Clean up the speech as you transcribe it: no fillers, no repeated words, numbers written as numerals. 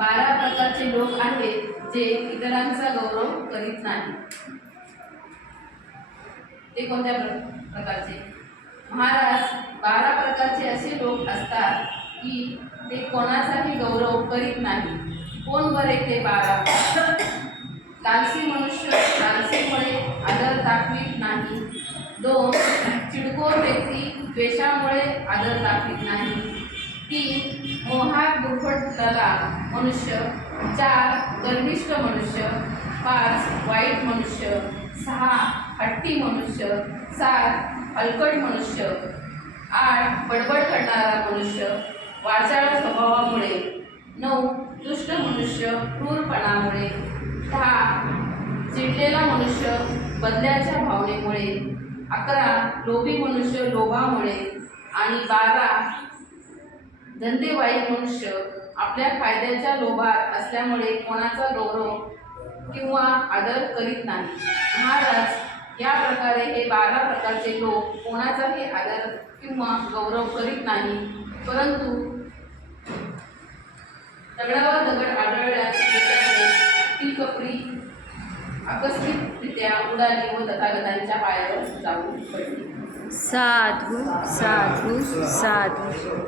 12 प्रकारचे लोक आहेत जे इतरांचा गौरव करीत नाही। ते कोणत्या प्रकारचे? महाराज, 12 प्रकारचे असे लोक असतात की ते कोणाचाही गौरव करीत नाही। कोण बरे ते 12? लालसी मनुष्य लालसेमुळे आदर दाखवित नाही। 2 चिडखोर व्यक्ती द्वेषामुळे आदर दाखवित नाही। 3 मोहात गुरफटलेला मनुष्य। 4 गर्विष्ठ मनुष्य। 5 वाईट मनुष्य। 6 हट्टी मनुष्य। 7 हलकट मनुष्य। 8 बडबड करणारा मनुष्य वाचाळ स्वभावामुळे। 9 दुष्ट मनुष्य क्रूरपणामुळे। 10 चिडलेला मनुष्य बदल्याच्या भावनेमुळे। 11 लोभी मनुष्य लोभामुळे। आणि 12 धंदेवाईक मनुष्य आपल्या फायद्याच्या लोभात असल्यामुळे कोणाचा गौरव किंवा आदर करीत नाही। महाराज, या प्रकारे हे 12 प्रकारचे लोक कोणाचाही आदर किंवा गौरव करीत नाही, परंतु दगडावर दगड आढळल्याने ती कपरी आकस्मिकरित्या उडाली व तथागतांच्या पायावर जाऊन पडली। साधू साधू साधू